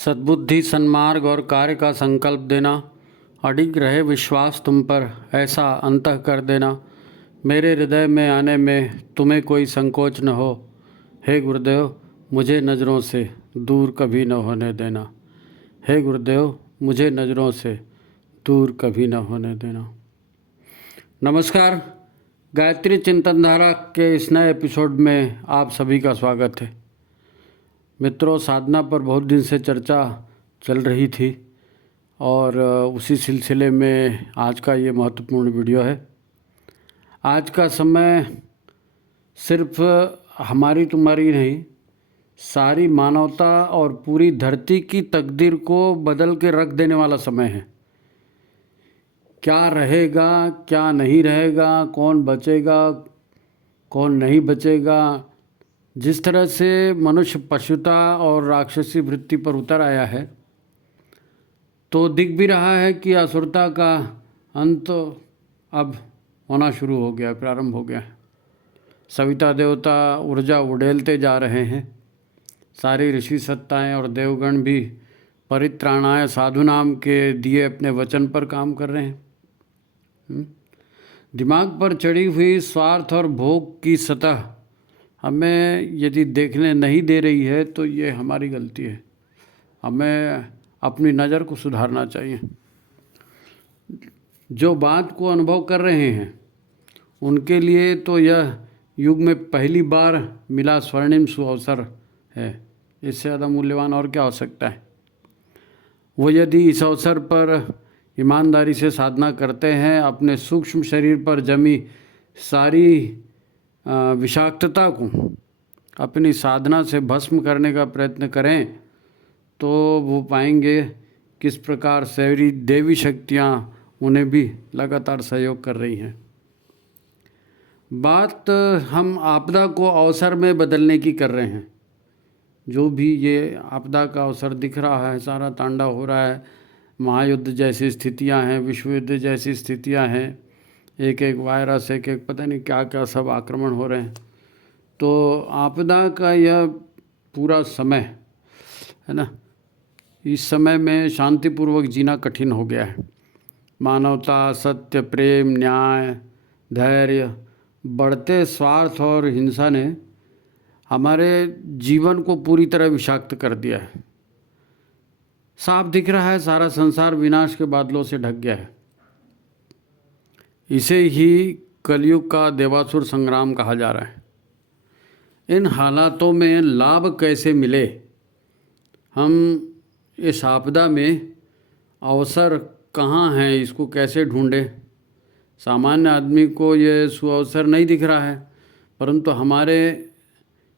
सद्बुद्धि, सन्मार्ग और कार्य का संकल्प देना, अडिग रहे विश्वास तुम पर, ऐसा अंतः कर देना। मेरे हृदय में आने में तुम्हें कोई संकोच न हो। हे गुरुदेव, मुझे नज़रों से दूर कभी न होने देना। हे गुरुदेव, मुझे नज़रों से दूर कभी न होने देना। नमस्कार, गायत्री चिंतन धारा के इस नए एपिसोड में आप सभी का स्वागत है। मित्रों, साधना पर बहुत दिन से चर्चा चल रही थी और उसी सिलसिले में आज का ये महत्वपूर्ण वीडियो है। आज का समय सिर्फ हमारी तुम्हारी नहीं, सारी मानवता और पूरी धरती की तकदीर को बदल के रख देने वाला समय है। क्या रहेगा, क्या नहीं रहेगा, कौन बचेगा, कौन नहीं बचेगा, जिस तरह से मनुष्य पशुता और राक्षसी वृत्ति पर उतर आया है, तो दिख भी रहा है कि असुरता का अंत अब होना शुरू हो गया, प्रारंभ हो गया है। सविता देवता ऊर्जा उड़ेलते जा रहे हैं। सारी ऋषि सत्ताएं और देवगण भी परित्राणाय साधुनाम के दिए अपने वचन पर काम कर रहे हैं। दिमाग पर चढ़ी हुई स्वार्थ और भोग की सतह हमें यदि देखने नहीं दे रही है तो ये हमारी गलती है। हमें अपनी नज़र को सुधारना चाहिए। जो बात को अनुभव कर रहे हैं उनके लिए तो यह युग में पहली बार मिला स्वर्णिम सुअवसर है। इससे ज़्यादा मूल्यवान और क्या हो सकता है। वो यदि इस अवसर पर ईमानदारी से साधना करते हैं, अपने सूक्ष्म शरीर पर जमी सारी विषाक्तता को अपनी साधना से भस्म करने का प्रयत्न करें, तो वो पाएंगे किस प्रकार से देवी शक्तियाँ उन्हें भी लगातार सहयोग कर रही हैं। बात हम आपदा को अवसर में बदलने की कर रहे हैं। जो भी ये आपदा का अवसर दिख रहा है, सारा तांडव हो रहा है, महायुद्ध जैसी स्थितियां हैं, विश्व युद्ध जैसी स्थितियां हैं, एक एक वायरस, एक एक पता नहीं क्या क्या सब आक्रमण हो रहे हैं। तो आपदा का यह पूरा समय है ना, इस समय में शांतिपूर्वक जीना कठिन हो गया है। मानवता, सत्य, प्रेम, न्याय, धैर्य, बढ़ते स्वार्थ और हिंसा ने हमारे जीवन को पूरी तरह विषाक्त कर दिया है। साफ दिख रहा है सारा संसार विनाश के बादलों से ढक गया है। इसे ही कलयुग का देवासुर संग्राम कहा जा रहा है। इन हालातों में लाभ कैसे मिले, हम इस आपदा में अवसर कहाँ हैं, इसको कैसे ढूंढें। सामान्य आदमी को ये सुअवसर नहीं दिख रहा है, परंतु हमारे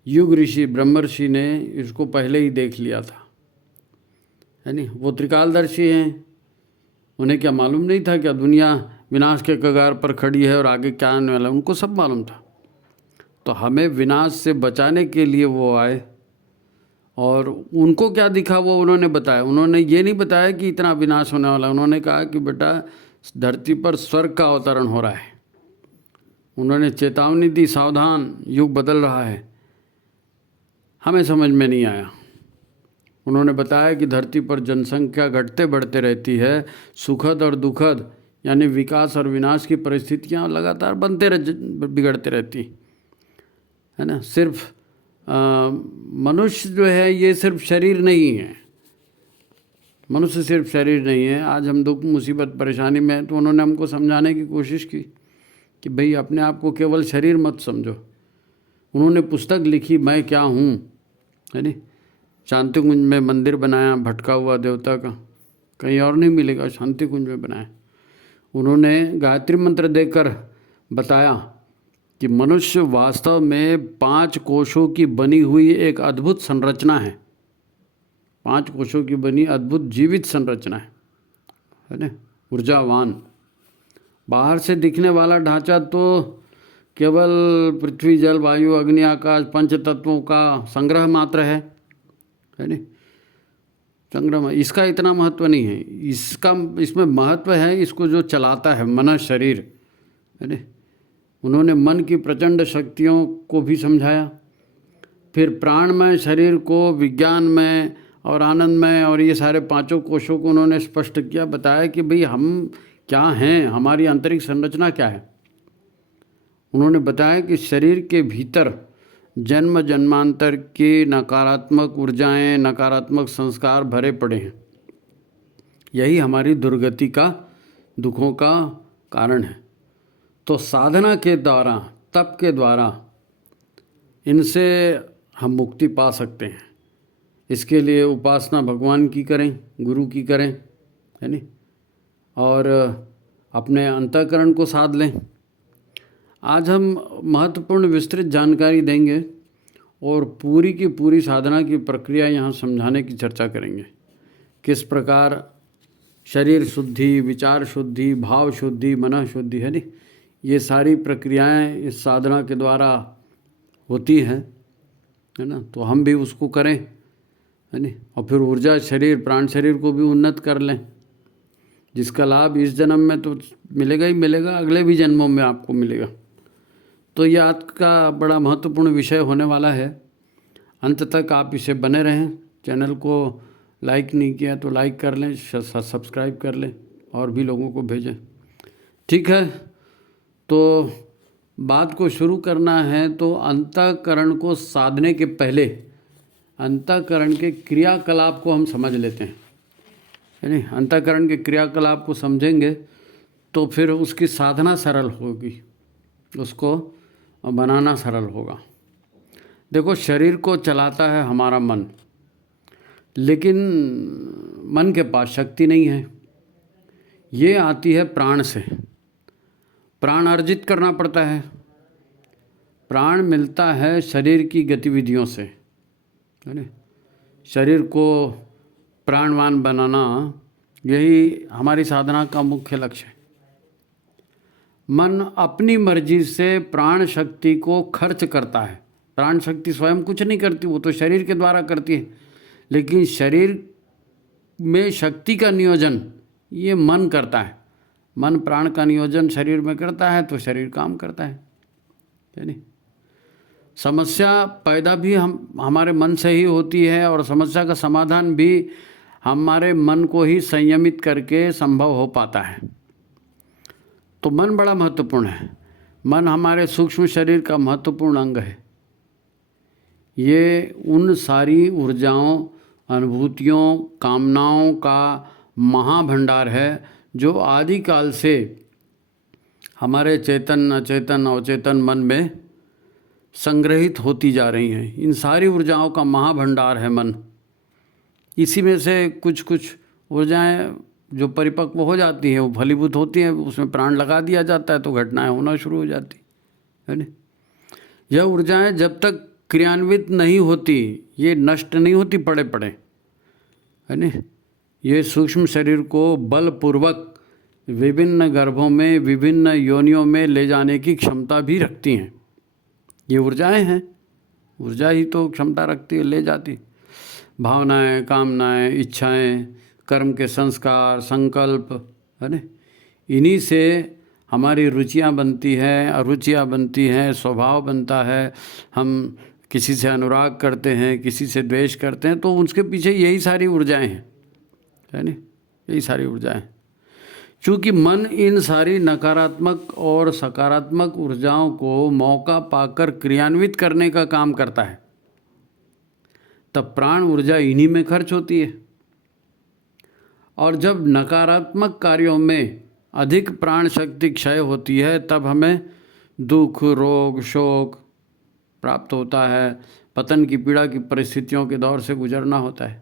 युग ऋषि ब्रह्मर्षि ने इसको पहले ही देख लिया था, है नहीं। वो त्रिकालदर्शी हैं। उन्हें क्या मालूम नहीं था क्या दुनिया विनाश के कगार पर खड़ी है और आगे क्या आने वाला है। उनको सब मालूम था। तो हमें विनाश से बचाने के लिए वो आए और उनको क्या दिखा वो उन्होंने बताया। उन्होंने ये नहीं बताया कि इतना विनाश होने वाला। उन्होंने कहा कि बेटा, धरती पर स्वर्ग का अवतरण हो रहा है। उन्होंने चेतावनी दी, सावधान, युग बदल रहा है। हमें समझ में नहीं आया। उन्होंने बताया कि धरती पर जनसंख्या घटते बढ़ते रहती है, सुखद और दुखद यानी विकास और विनाश की परिस्थितियाँ लगातार बिगड़ते रहती है ना। सिर्फ मनुष्य जो है ये सिर्फ शरीर नहीं है। मनुष्य सिर्फ शरीर नहीं है। आज हम दुख, मुसीबत, परेशानी में हैं, तो उन्होंने हमको समझाने की कोशिश की कि भाई अपने आप को केवल शरीर मत समझो। उन्होंने पुस्तक लिखी, मैं क्या हूँ, है नहीं। शांति कुंज में मंदिर बनाया भटका हुआ देवता का, कहीं और नहीं मिलेगा, शांति कुंज में बनाया। उन्होंने गायत्री मंत्र देकर बताया कि मनुष्य वास्तव में 5 कोशों की बनी हुई एक अद्भुत संरचना है। 5 कोशों की बनी अद्भुत जीवित संरचना है ना, ऊर्जावान। बाहर से दिखने वाला ढांचा तो केवल पृथ्वी, जल, वायु, अग्नि, आकाश, पंच तत्वों का संग्रह मात्र है नहीं। संग्रह, इसका इतना महत्व नहीं है। इसमें महत्व है इसको जो चलाता है, मन, शरीर, है नहीं। उन्होंने मन की प्रचंड शक्तियों को भी समझाया। फिर प्राणमय शरीर को विज्ञान में और आनंदमय और ये सारे पांचों कोशों को उन्होंने स्पष्ट किया, बताया कि भाई हम क्या हैं, हमारी आंतरिक संरचना क्या है। उन्होंने बताया कि शरीर के भीतर जन्म जन्मांतर की नकारात्मक ऊर्जाएं, नकारात्मक संस्कार भरे पड़े हैं। यही हमारी दुर्गति का, दुखों का कारण है। तो साधना के द्वारा, तप के द्वारा इनसे हम मुक्ति पा सकते हैं। इसके लिए उपासना भगवान की करें, गुरु की करें, है नहीं, और अपने अंतःकरण को साध लें। आज हम महत्वपूर्ण विस्तृत जानकारी देंगे और पूरी की पूरी साधना की प्रक्रिया यहाँ समझाने की चर्चा करेंगे। किस प्रकार शरीर शुद्धि, विचार शुद्धि, भाव शुद्धि, मन शुद्धि, है नहीं, ये सारी प्रक्रियाएं इस साधना के द्वारा होती हैं, है ना। तो हम भी उसको करें, है नहीं, और फिर ऊर्जा शरीर, प्राण शरीर को भी उन्नत कर लें, जिसका लाभ इस जन्म में तो मिलेगा ही मिलेगा, अगले भी जन्मों में आपको मिलेगा। तो ये आज का बड़ा महत्वपूर्ण विषय होने वाला है। अंत तक आप इसे बने रहें। चैनल को लाइक नहीं किया तो लाइक कर लें, सब्सक्राइब कर लें और भी लोगों को भेजें। ठीक है, तो बात को शुरू करना है तो अंतःकरण को साधने के पहले अंतःकरण के क्रियाकलाप को हम समझ लेते हैं, है नहीं। अंतःकरण के क्रियाकलाप को समझेंगे तो फिर उसकी साधना सरल होगी, उसको बनाना सरल होगा। देखो, शरीर को चलाता है हमारा मन, लेकिन मन के पास शक्ति नहीं है। ये आती है प्राण से। प्राण अर्जित करना पड़ता है। प्राण मिलता है शरीर की गतिविधियों से, है ना। शरीर को प्राणवान बनाना, यही हमारी साधना का मुख्य लक्ष्य है। मन अपनी मर्जी से प्राण शक्ति को खर्च करता है। प्राण शक्ति स्वयं कुछ नहीं करती, वो तो शरीर के द्वारा करती है, लेकिन शरीर में शक्ति का नियोजन ये मन करता है। मन प्राण का नियोजन शरीर में करता है तो शरीर काम करता है नहीं। समस्या पैदा भी हमारे मन से ही होती है और समस्या का समाधान भी हमारे मन को ही संयमित करके संभव हो पाता है। तो मन बड़ा महत्वपूर्ण है। मन हमारे सूक्ष्म शरीर का महत्वपूर्ण अंग है। ये उन सारी ऊर्जाओं, अनुभूतियों, कामनाओं का महाभंडार है जो आदिकाल से हमारे चेतन, अचेतन, अवचेतन मन में संग्रहित होती जा रही हैं। इन सारी ऊर्जाओं का महाभंडार है मन। इसी में से कुछ कुछ ऊर्जाएं जो परिपक्व हो जाती हैं, वो फलीभूत होती हैं, उसमें प्राण लगा दिया जाता है तो घटनाएं होना शुरू हो जाती है ना। यह ऊर्जाएं जब तक क्रियान्वित नहीं होती, ये नष्ट नहीं होती पड़े पड़े, है ना। ये सूक्ष्म शरीर को बलपूर्वक विभिन्न गर्भों में, विभिन्न योनियों में ले जाने की क्षमता भी रखती हैं। ये ऊर्जाएं हैं, ऊर्जा ही तो क्षमता रखती है, ले जाती। भावनाएं, कामनाएं, इच्छाएं, कर्म के संस्कार, संकल्प, है ना, इन्हीं से हमारी रुचियां बनती हैं, अरुचियां बनती हैं, स्वभाव बनता है। हम किसी से अनुराग करते हैं, किसी से द्वेष करते हैं, तो उसके पीछे यही सारी ऊर्जाएं हैं, है ना, यही सारी ऊर्जाएं। चूँकि मन इन सारी नकारात्मक और सकारात्मक ऊर्जाओं को मौका पाकर क्रियान्वित करने का काम करता है, तब प्राण ऊर्जा इन्हीं में खर्च होती है। और जब नकारात्मक कार्यों में अधिक प्राण शक्ति क्षय होती है, तब हमें दुख, रोग, शोक प्राप्त होता है। पतन की पीड़ा की परिस्थितियों के दौर से गुजरना होता है।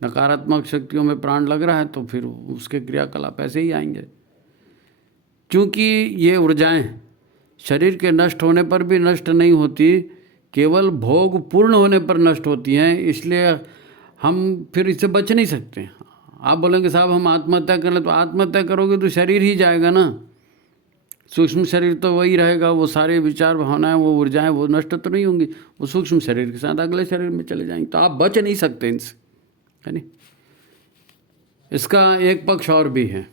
नकारात्मक शक्तियों में प्राण लग रहा है तो फिर उसके क्रियाकलाप ऐसे ही आएंगे। क्योंकि ये ऊर्जाएं शरीर के नष्ट होने पर भी नष्ट नहीं होती, केवल भोग पूर्ण होने पर नष्ट होती हैं। इसलिए हम फिर इससे बच नहीं सकते। आप बोलेंगे साहब हम आत्महत्या कर लें, तो आत्महत्या करोगे तो शरीर ही जाएगा ना, सूक्ष्म शरीर तो वही रहेगा। वो सारे विचार, भावनाएं, वो ऊर्जाएं वो नष्ट तो नहीं होंगी, वो सूक्ष्म शरीर के साथ अगले शरीर में चले जाएंगे। तो आप बच नहीं सकते इनसे, है नहीं। इसका एक पक्ष और भी है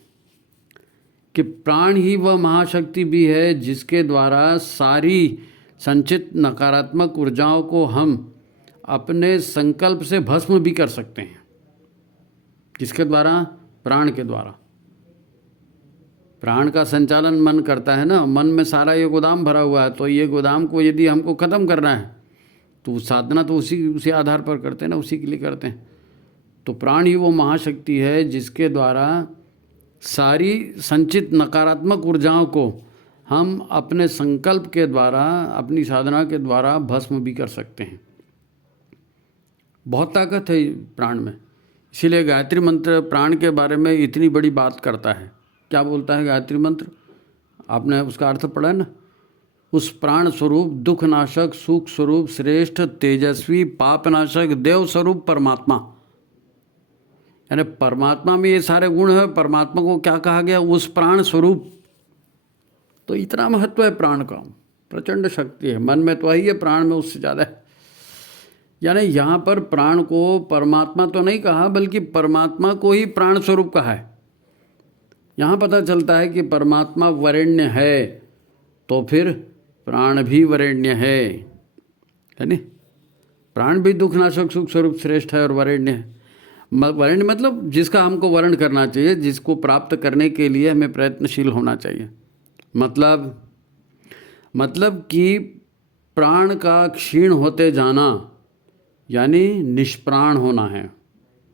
कि प्राण ही वह महाशक्ति भी है जिसके द्वारा सारी संचित नकारात्मक ऊर्जाओं को हम अपने संकल्प से भस्म भी कर सकते हैं। किसके द्वारा? प्राण के द्वारा। प्राण का संचालन मन करता है ना। मन में सारा ये गोदाम भरा हुआ है, तो ये गोदाम को यदि हमको ख़त्म करना है तो साधना तो उसी आधार पर करते हैं ना, उसी के लिए करते हैं। तो प्राण ही वो महाशक्ति है जिसके द्वारा सारी संचित नकारात्मक ऊर्जाओं को हम अपने संकल्प के द्वारा, अपनी साधना के द्वारा भस्म भी कर सकते हैं। बहुत ताकत है प्राण में। इसीलिए गायत्री मंत्र प्राण के बारे में इतनी बड़ी बात करता है। क्या बोलता है गायत्री मंत्र? आपने उसका अर्थ पढ़ा ना। उस प्राण स्वरूप, दुख नाशक, सुख स्वरूप, श्रेष्ठ, तेजस्वी, पाप नाशक, देव स्वरूप परमात्मा। यानी परमात्मा में ये सारे गुण है। परमात्मा को क्या कहा गया? उस प्राण स्वरूप। तो इतना महत्व है प्राण का, प्रचंड शक्ति है। मन में तो है, प्राण में उससे ज़्यादा है। यानी यहाँ पर प्राण को परमात्मा तो नहीं कहा, बल्कि परमात्मा को ही प्राण स्वरूप कहा है। यहाँ पता चलता है कि परमात्मा वरेण्य है, तो फिर प्राण भी वरेण्य है नहीं? प्राण भी दुखनाशक, सुख स्वरूप, श्रेष्ठ है और वरेण्य है। वरेण्य मतलब जिसका हमको वर्ण करना चाहिए, जिसको प्राप्त करने के लिए हमें प्रयत्नशील होना चाहिए। मतलब कि प्राण का क्षीण होते जाना यानी निष्प्राण होना है।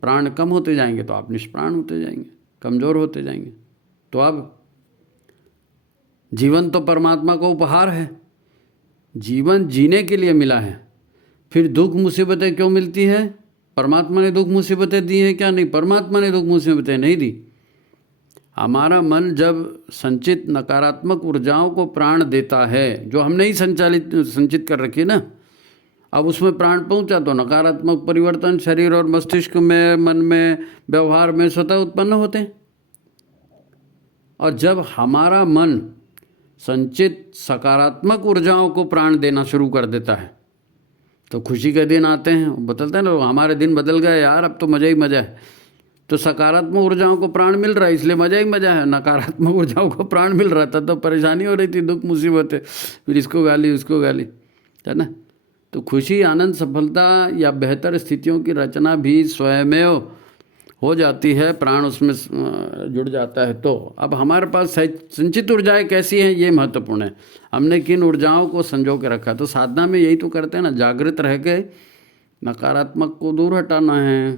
प्राण कम होते जाएंगे तो आप निष्प्राण होते जाएंगे, कमज़ोर होते जाएंगे। तो अब जीवन तो परमात्मा का उपहार है, जीवन जीने के लिए मिला है। फिर दुख मुसीबतें क्यों मिलती हैं? परमात्मा ने दुख मुसीबतें दी हैं क्या? नहीं, परमात्मा ने दुख मुसीबतें नहीं दी। हमारा मन जब संचित नकारात्मक ऊर्जाओं को प्राण देता है, जो हमने ही संचित कर रखी है ना, अब उसमें प्राण पहुंचा तो नकारात्मक परिवर्तन शरीर और मस्तिष्क में, मन में, व्यवहार में स्वतः उत्पन्न होते हैं। और जब हमारा मन संचित सकारात्मक ऊर्जाओं को प्राण देना शुरू कर देता है तो खुशी के दिन आते हैं। बदलते हैं ना, हमारे दिन बदल गए यार, अब तो मज़ा ही मज़ा है। तो सकारात्मक ऊर्जाओं को प्राण मिल रहा है, इसलिए मज़ा ही मज़ा है। नकारात्मक ऊर्जाओं को प्राण मिल रहा था तो परेशानी हो रही थी, दुख मुसीबत है, फिर इसको गाली उसको गाली, है ना। तो खुशी, आनंद, सफलता या बेहतर स्थितियों की रचना भी स्वयमेव हो जाती है, प्राण उसमें जुड़ जाता है। तो अब हमारे पास संचित ऊर्जाएं कैसी हैं, ये महत्वपूर्ण है। हमने किन ऊर्जाओं को संजो के रखा। तो साधना में यही तो करते हैं ना, जागृत रह के नकारात्मक को दूर हटाना है,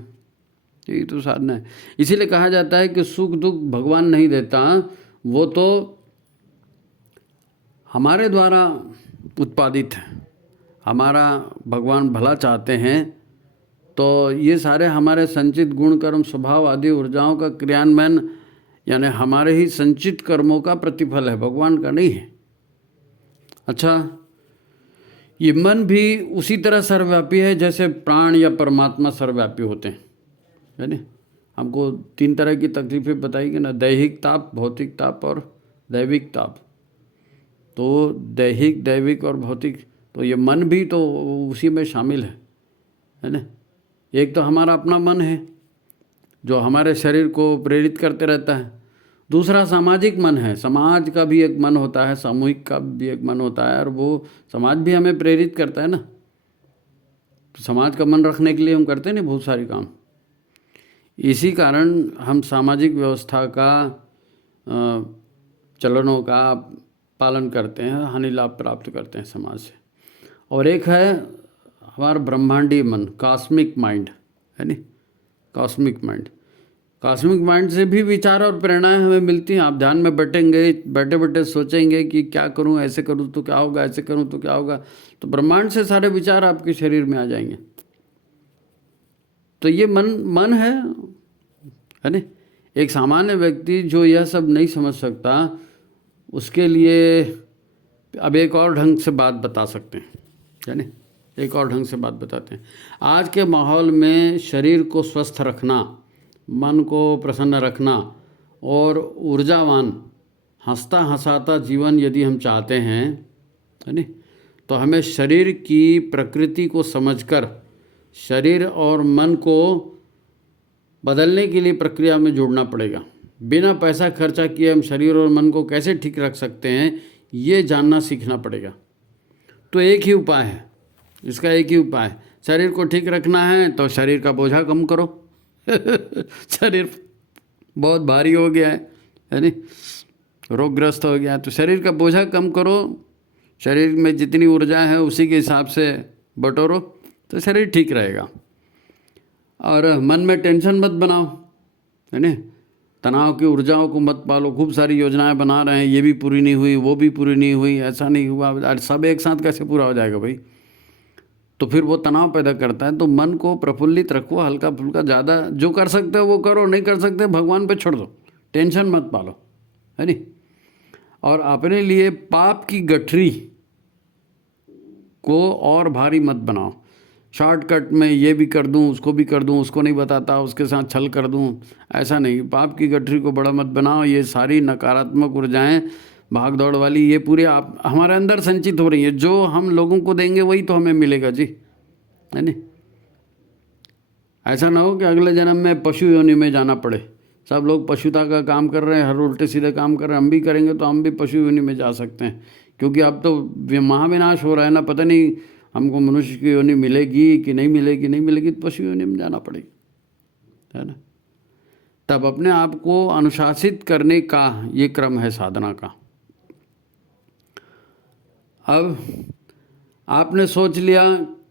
यही तो साधना है। इसीलिए कहा जाता है कि सुख दुख भगवान नहीं देता, वो तो हमारे द्वारा उत्पादित है। हमारा भगवान भला चाहते हैं, तो ये सारे हमारे संचित गुण, कर्म, स्वभाव आदि ऊर्जाओं का क्रियान्वयन यानी हमारे ही संचित कर्मों का प्रतिफल है, भगवान का नहीं है। अच्छा, ये मन भी उसी तरह सर्वव्यापी है जैसे प्राण या परमात्मा सर्वव्यापी होते हैं, है ना। हमको 3 तरह की तकलीफें बताई गई ना, दैहिक ताप, भौतिक ताप और दैविक ताप। तो दैहिक, दैविक और भौतिक, तो ये मन भी तो उसी में शामिल है ना। एक तो हमारा अपना मन है जो हमारे शरीर को प्रेरित करते रहता है। दूसरा सामाजिक मन है, समाज का भी एक मन होता है, सामूहिक का भी एक मन होता है, और वो समाज भी हमें प्रेरित करता है ना। तो समाज का मन रखने के लिए हम करते हैं ना बहुत सारे काम। इसी कारण हम सामाजिक व्यवस्था का, चलनों का पालन करते हैं, हानि लाभ प्राप्त करते हैं समाज से। और एक है हमारा ब्रह्मांडीय मन, कॉस्मिक माइंड, है नी, कॉस्मिक माइंड। कॉस्मिक माइंड से भी विचार और प्रेरणाएं हमें मिलती हैं। आप ध्यान में बैठेंगे, बैठे बैठे सोचेंगे कि क्या करूं, ऐसे करूं तो क्या होगा, ऐसे करूं तो क्या होगा, तो ब्रह्मांड से सारे विचार आपके शरीर में आ जाएंगे। तो ये मन है ना। एक सामान्य व्यक्ति जो यह सब नहीं समझ सकता, उसके लिए अब एक और ढंग से बात बता सकते हैं, है ना। एक और ढंग से बात बताते हैं। आज के माहौल में शरीर को स्वस्थ रखना, मन को प्रसन्न रखना और ऊर्जावान, हंसता हंसाता जीवन यदि हम चाहते हैं, है ना, तो हमें शरीर की प्रकृति को समझकर शरीर और मन को बदलने के लिए प्रक्रिया में जुड़ना पड़ेगा। बिना पैसा खर्चा किए हम शरीर और मन को कैसे ठीक रख सकते हैं, ये जानना सीखना पड़ेगा। तो एक ही उपाय है, इसका एक ही उपाय है, शरीर को ठीक रखना है तो शरीर का बोझा कम करो। शरीर बहुत भारी हो गया है नहीं, रोगग्रस्त हो गया है, तो शरीर का बोझा कम करो। शरीर में जितनी ऊर्जा है उसी के हिसाब से बटोरो तो शरीर ठीक रहेगा। और मन में टेंशन मत बनाओ, है ना, तनाव की ऊर्जाओं को मत पालो। खूब सारी योजनाएं बना रहे हैं, ये भी पूरी नहीं हुई, वो भी पूरी नहीं हुई, ऐसा नहीं हुआ, सब एक साथ कैसे पूरा हो जाएगा भाई? तो फिर वो तनाव पैदा करता है। तो मन को प्रफुल्लित रखो, हल्का फुल्का, ज़्यादा जो कर सकते हो वो करो, नहीं कर सकते भगवान पे छोड़ दो, टेंशन मत पालो, है नहीं। और अपने लिए पाप की गठरी को और भारी मत बनाओ। शॉर्टकट में ये भी कर दूं, उसको भी कर दूं, उसको नहीं बताता, उसके साथ छल कर दूं, ऐसा नहीं। पाप की गठरी को बड़ा मत बनाओ। ये सारी नकारात्मक ऊर्जाएं भाग दौड़ वाली ये पूरे आप हमारे अंदर संचित हो रही है। जो हम लोगों को देंगे वही तो हमें मिलेगा जी, है नहीं। ऐसा ना हो कि अगले जन्म में पशु योनि में जाना पड़े। सब लोग पशुता का काम कर रहे हैं, हर उल्टे सीधे काम कर रहे हैं, हम भी करेंगे तो हम भी पशु योनि में जा सकते हैं। क्योंकि अब तो महाविनाश हो रहा है ना, पता नहीं हमको मनुष्य की योनि मिलेगी कि नहीं मिलेगी, नहीं मिलेगी तो पशु योनि में जाना पड़ेगी, है ना। तब अपने आप को अनुशासित करने का ये क्रम है साधना का। अब आपने सोच लिया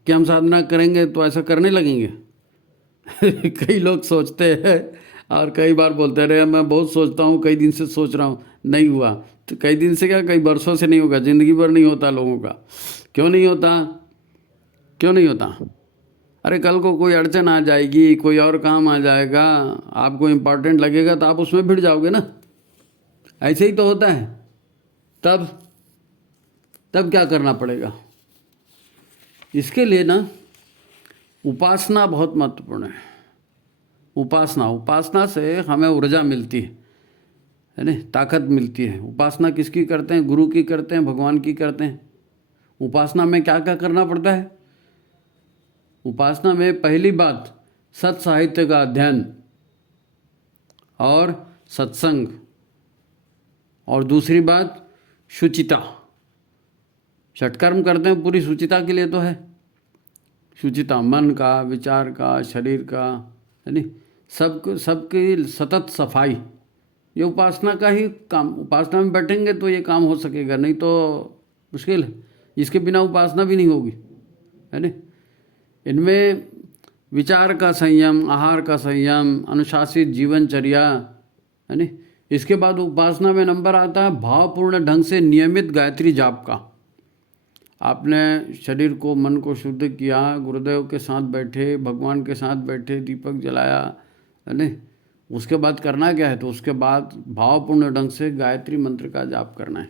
कि हम साधना करेंगे तो ऐसा करने लगेंगे। कई लोग सोचते हैं और कई बार बोलते रहे मैं बहुत सोचता हूँ, कई दिन से सोच रहा हूँ, नहीं हुआ। तो कई दिन से क्या, कई वर्षों से नहीं होगा, ज़िंदगी भर नहीं होता लोगों का। क्यों नहीं होता? क्यों नहीं होता? अरे कल को कोई अड़चन आ जाएगी, कोई और काम आ जाएगा, आपको इम्पोर्टेंट लगेगा तो आप उसमें भिड़ जाओगे ना। ऐसे ही तो होता है। तब क्या करना पड़ेगा? इसके लिए ना उपासना बहुत महत्वपूर्ण है। उपासना से हमें ऊर्जा मिलती है ना, ताकत मिलती है। उपासना किसकी करते हैं? गुरु की करते हैं, भगवान की करते हैं। उपासना में क्या क्या करना पड़ता है? उपासना में पहली बात सत साहित्य का अध्ययन और सत्संग, और दूसरी बात शुचिता। षटकर्म करते हैं पूरी शुचिता के लिए तो है। शुचिता मन का, विचार का, शरीर का, है नहीं, सबकी सतत सफाई, ये उपासना का ही काम। उपासना में बैठेंगे तो ये काम हो सकेगा, नहीं तो मुश्किल है। इसके बिना उपासना भी नहीं होगी, है नहीं। इनमें विचार का संयम, आहार का संयम, अनुशासित जीवनचर्या, है नहीं। इसके बाद उपासना में नंबर आता है भावपूर्ण ढंग से नियमित गायत्री जाप का। आपने शरीर को, मन को शुद्ध किया, गुरुदेव के साथ बैठे, भगवान के साथ बैठे, दीपक जलाया, है ना। उसके बाद करना क्या है? तो उसके बाद भावपूर्ण ढंग से गायत्री मंत्र का जाप करना है।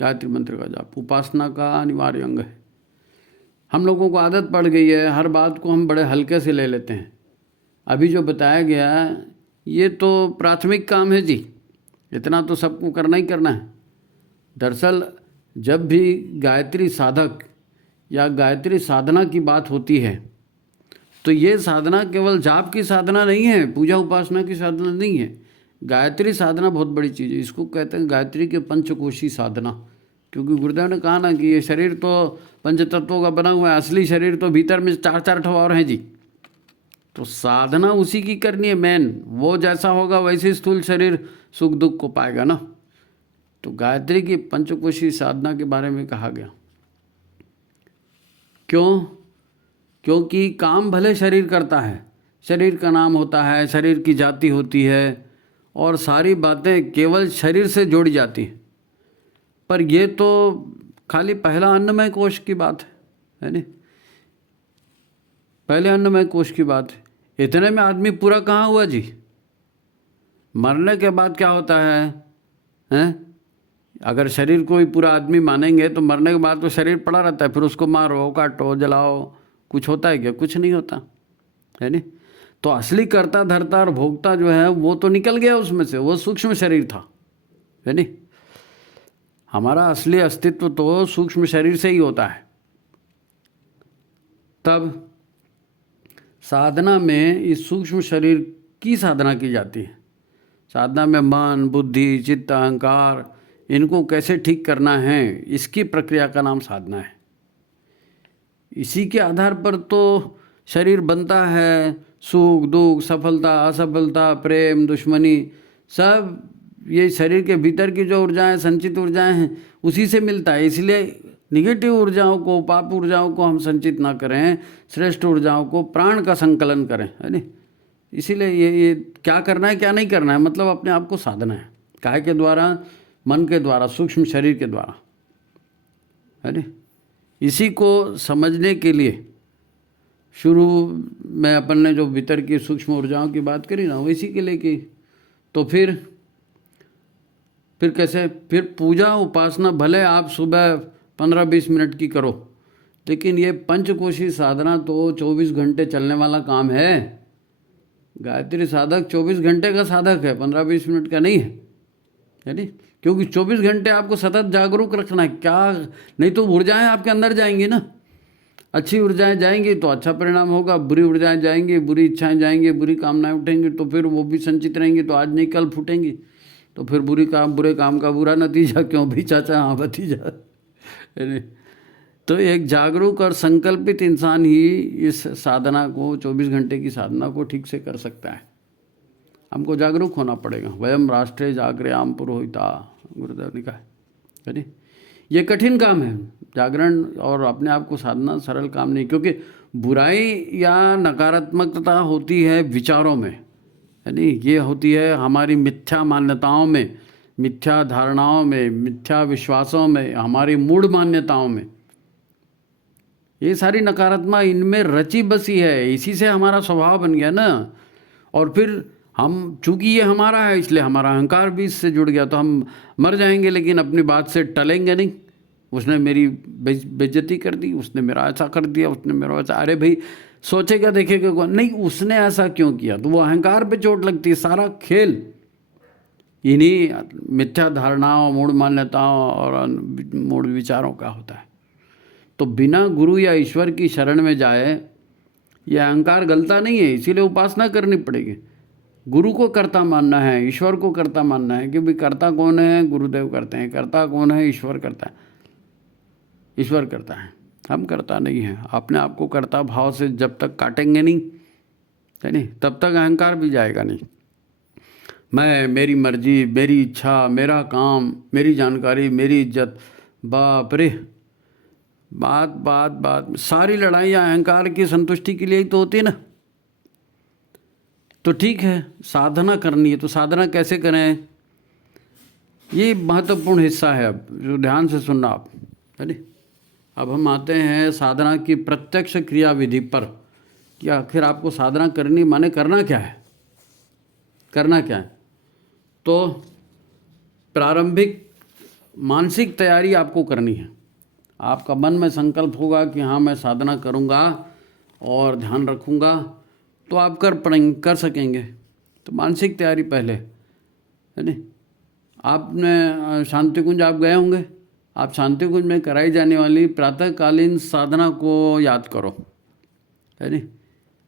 गायत्री मंत्र का जाप उपासना का अनिवार्य अंग है। हम लोगों को आदत पड़ गई है, हर बात को हम बड़े हल्के से ले लेते हैं। अभी जो बताया गया ये तो प्राथमिक काम है जी, इतना तो सबको करना ही करना है। दरअसल जब भी गायत्री साधक या गायत्री साधना की बात होती है तो ये साधना केवल जाप की साधना नहीं है, पूजा उपासना की साधना नहीं है। गायत्री साधना बहुत बड़ी चीज़ है। इसको कहते हैं गायत्री के पंचकोशी साधना। क्योंकि गुरुदेव ने कहा ना कि ये शरीर तो पंच तत्वों का बना हुआ है, असली शरीर तो भीतर में चार चार ठो और हैं जी। तो साधना उसी की करनी है मेन। वो जैसा होगा वैसे स्थूल शरीर सुख दुख को पाएगा ना। तो गायत्री की पंचकोशी साधना के बारे में कहा गया। क्यों? क्योंकि काम भले शरीर करता है, शरीर का नाम होता है, शरीर की जाति होती है, और सारी बातें केवल शरीर से जोड़ी जाती हैं। पर ये तो खाली पहला अन्नमय कोश की बात है नहीं, पहले अन्नमय कोश की बात है। इतने में आदमी पूरा कहाँ हुआ जी? मरने के बाद क्या होता है, हैं? अगर शरीर को ही पूरा आदमी मानेंगे तो मरने के बाद तो शरीर पड़ा रहता है, फिर उसको मारो, काटो, जलाओ, कुछ होता है क्या? कुछ नहीं होता, है नहीं। तो असली कर्ता धर्ता और भोक्ता जो है वो तो निकल गया उसमें से, वो सूक्ष्म शरीर था, है नहीं। हमारा असली अस्तित्व तो सूक्ष्म शरीर से ही होता है। तब साधना में इस सूक्ष्म शरीर की साधना की जाती है। साधना में मन, बुद्धि, चित्त, अहंकार, इनको कैसे ठीक करना है, इसकी प्रक्रिया का नाम साधना है। इसी के आधार पर तो शरीर बनता है। सुख दुख, सफलता असफलता, प्रेम दुश्मनी, सब ये शरीर के भीतर की जो ऊर्जाएं, संचित ऊर्जाएं हैं, उसी से मिलता है। इसलिए निगेटिव ऊर्जाओं को, पाप ऊर्जाओं को हम संचित ना करें, श्रेष्ठ ऊर्जाओं को, प्राण का संकलन करें, है नी। इसीलिए ये क्या करना है क्या नहीं करना है, मतलब अपने आप को साधना है, काय के द्वारा, मन के द्वारा, सूक्ष्म शरीर के द्वारा, है नी। इसी को समझने के लिए शुरू में अपन ने जो भीतर की सूक्ष्म ऊर्जाओं की बात करी ना, वो इसी के लिए की। तो फिर कैसे, फिर पूजा उपासना भले आप सुबह 15-20 मिनट की करो, लेकिन ये पंचकोशी साधना तो 24 घंटे चलने वाला काम है। गायत्री साधक 24 घंटे का साधक है, 15-20 मिनट का नहीं है नी। क्योंकि 24 घंटे आपको सतत जागरूक रखना है। क्या, नहीं तो ऊर्जाएं आपके अंदर जाएंगी ना। अच्छी ऊर्जाएं जाएंगी तो अच्छा परिणाम होगा, बुरी ऊर्जाएं जाएंगी, बुरी इच्छाएं जाएंगी, बुरी कामनाएं उठेंगी, तो फिर वो भी संचित रहेंगी, तो आज नहीं कल फूटेंगी, तो फिर बुरे काम का बुरा नतीजा। क्यों भी चाचा, हाँ भतीजा। तो एक जागरूक और संकल्पित इंसान ही इस साधना को, 24 घंटे की साधना को ठीक से कर सकता है। हमको जागरूक होना पड़ेगा। वयम राष्ट्रे जागृयाम पुरोहिता, गुरुदेव ने कहा है नी। ये कठिन काम है जागरण, और अपने आप को साधना सरल काम नहीं। क्योंकि बुराई या नकारात्मकता होती है विचारों में, है नी। ये होती है हमारी मिथ्या मान्यताओं में, मिथ्या धारणाओं में, मिथ्या विश्वासों में, हमारी मूढ़ मान्यताओं में। ये सारी नकारात्मक इनमें रची बसी है, इसी से हमारा स्वभाव बन गया ना। और फिर हम, चूंकि ये हमारा है, इसलिए हमारा अहंकार भी इससे जुड़ गया। तो हम मर जाएंगे लेकिन अपनी बात से टलेंगे नहीं। उसने मेरी बेइज्जती कर दी, उसने मेरा ऐसा कर दिया, उसने मेरा ऐसा, अरे भाई सोचेगा देखेगा कौन, नहीं उसने ऐसा क्यों किया, तो वो अहंकार पे चोट लगती है। सारा खेल इन्हीं मिथ्या धारणाओं, मूढ़ मान्यताओं और मूढ़ विचारों का होता है। तो बिना गुरु या ईश्वर की शरण में जाए यह अहंकार गलता नहीं है, इसीलिए उपासना करनी पड़ेगी। गुरु को कर्ता मानना है, ईश्वर को कर्ता मानना है। कि भाई कर्ता कौन है, गुरुदेव करते हैं। कर्ता कौन है, ईश्वर करता है। ईश्वर करता है, हम करता नहीं हैं। अपने आप को कर्ता भाव से जब तक काटेंगे नहीं, है नहीं, तब तक अहंकार भी जाएगा नहीं। मैं, मेरी मर्जी, मेरी इच्छा, मेरा काम, मेरी जानकारी, मेरी इज्जत, बाप रे, बात बात बात सारी लड़ाइयाँ अहंकार की संतुष्टि के लिए ही तो होती है ना। तो ठीक है, साधना करनी है, तो साधना कैसे करें, ये महत्वपूर्ण हिस्सा है। अब जो ध्यान से सुनना आप, है नी। अब हम आते हैं साधना की प्रत्यक्ष क्रिया विधि पर, कि आखिर आपको साधना करनी माने करना क्या है, करना क्या है। तो प्रारंभिक मानसिक तैयारी आपको करनी है। आपका मन में संकल्प होगा कि हाँ मैं साधना करूँगा और ध्यान रखूँगा, तो आप कर सकेंगे। तो मानसिक तैयारी पहले, है नी। आपने शांति कुंज आप गए होंगे, आप शांति कुंज में कराई जाने वाली प्रातःकालीन साधना को याद करो, है नी।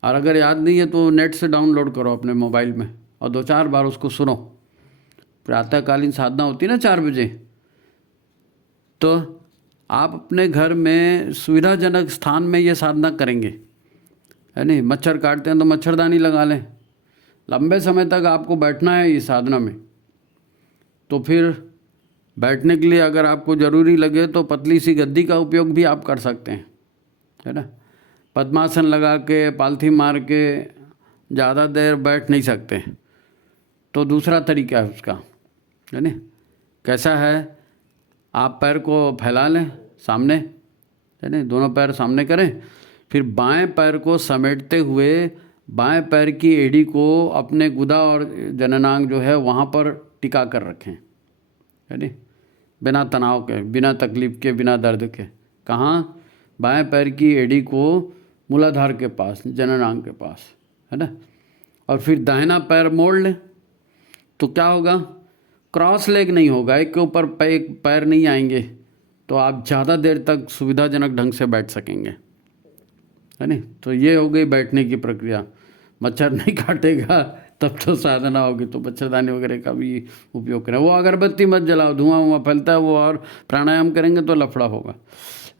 और अगर याद नहीं है तो नेट से डाउनलोड करो अपने मोबाइल में और 2-4 बार उसको सुनो। प्रातःकालीन साधना होती है ना 4 बजे, तो आप अपने घर में सुविधाजनक स्थान में ये साधना करेंगे, है नहीं। मच्छर काटते हैं तो मच्छरदानी लगा लें। लंबे समय तक आपको बैठना है इस साधना में, तो फिर बैठने के लिए अगर आपको ज़रूरी लगे तो पतली सी गद्दी का उपयोग भी आप कर सकते हैं, है ना। पद्मासन लगा के, पालथी मार के ज़्यादा देर बैठ नहीं सकते, तो दूसरा तरीका है उसका, है ना। कैसा है, आप पैर को फैला लें सामने, है ना, दोनों पैर सामने करें। फिर बाएं पैर को समेटते हुए बाएं पैर की एड़ी को अपने गुदा और जननांग जो है वहाँ पर टिका कर रखें, है नी। बिना तनाव के, बिना तकलीफ के, बिना दर्द के। कहाँ, बाएं पैर की एड़ी को मूलाधार के पास, जननांग के पास, है ना। और फिर दाहिना पैर मोड़ लें, तो क्या होगा, क्रॉस लेग नहीं होगा, एक के ऊपर पैर नहीं आएंगे, तो आप ज़्यादा देर तक सुविधाजनक ढंग से बैठ सकेंगे, है नहीं। तो ये हो गई बैठने की प्रक्रिया। मच्छर नहीं काटेगा तब तो साधना होगी, तो मच्छरदानी वगैरह का भी उपयोग करें। वो अगरबत्ती मत जलाओ, धुआं फैलता है वो, और प्राणायाम करेंगे तो लफड़ा होगा,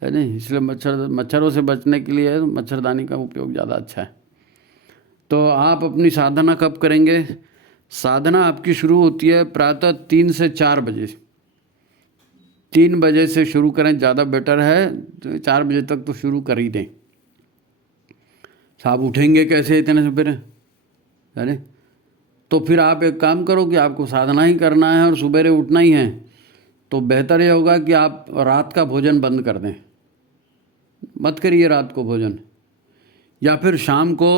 है नहीं, इसलिए मच्छरों से बचने के लिए मच्छरदानी का उपयोग ज़्यादा अच्छा है। तो आप अपनी साधना कब करेंगे? साधना आपकी शुरू होती है प्रातः 3 से 4 बजे। 3 बजे से शुरू करें, ज़्यादा बेटर है। तो 4 बजे तक तो शुरू कर ही दें। साहब उठेंगे कैसे इतने सवेरे? अरे तो फिर आप एक काम करो कि आपको साधना ही करना है और सवेरे उठना ही है, तो बेहतर ये होगा कि आप रात का भोजन बंद कर दें, मत करिए रात को भोजन, या फिर शाम को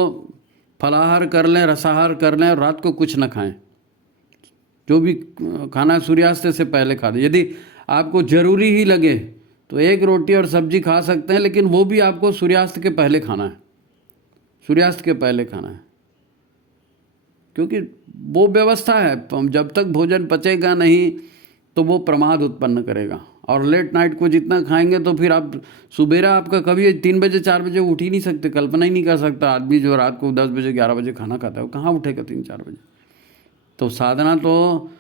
फलाहार कर लें, रसाहार कर लें और रात को कुछ न खाएं। जो भी खाना सूर्यास्त से पहले खा दें। यदि आपको ज़रूरी ही लगे तो 1 रोटी और सब्जी खा सकते हैं, लेकिन वो भी आपको सूर्यास्त के पहले खाना है, सूर्यास्त के पहले खाना है, क्योंकि वो व्यवस्था है। जब तक भोजन पचेगा नहीं तो वो प्रमाद उत्पन्न करेगा। और लेट नाइट को जितना खाएंगे तो फिर आप सुबेरा आपका कभी 3 बजे 4 बजे उठ ही नहीं सकते, कल्पना ही नहीं कर सकता। आदमी जो रात को 10 बजे 11 बजे खाना खाता है वो कहाँ उठेगा 3-4 बजे? तो साधना तो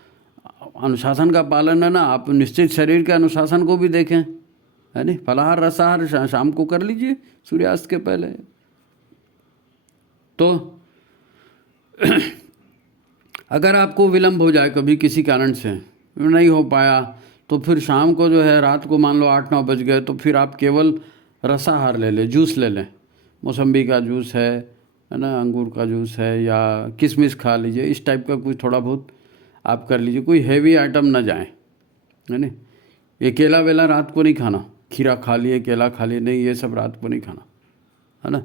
अनुशासन का पालन है ना। आप निश्चित शरीर के अनुशासन को भी देखें, है नहीं। फलाहार रसाहार शाम को कर लीजिए सूर्यास्त के पहले। तो अगर आपको विलंब हो जाए कभी किसी कारण से नहीं हो पाया, तो फिर शाम को जो है, रात को मान लो 8-9 बज गए, तो फिर आप केवल रसाहार ले लें, जूस ले लें। मौसम्बी का जूस है ना, अंगूर का जूस है, या किशमिश खा लीजिए। इस टाइप का कुछ थोड़ा बहुत आप कर लीजिए, कोई हैवी आइटम ना जाए, है नहीं। ये केला वेला रात को नहीं खाना, खीरा खा लिए, केला खा लिए, नहीं, ये सब रात को नहीं खाना, है ना।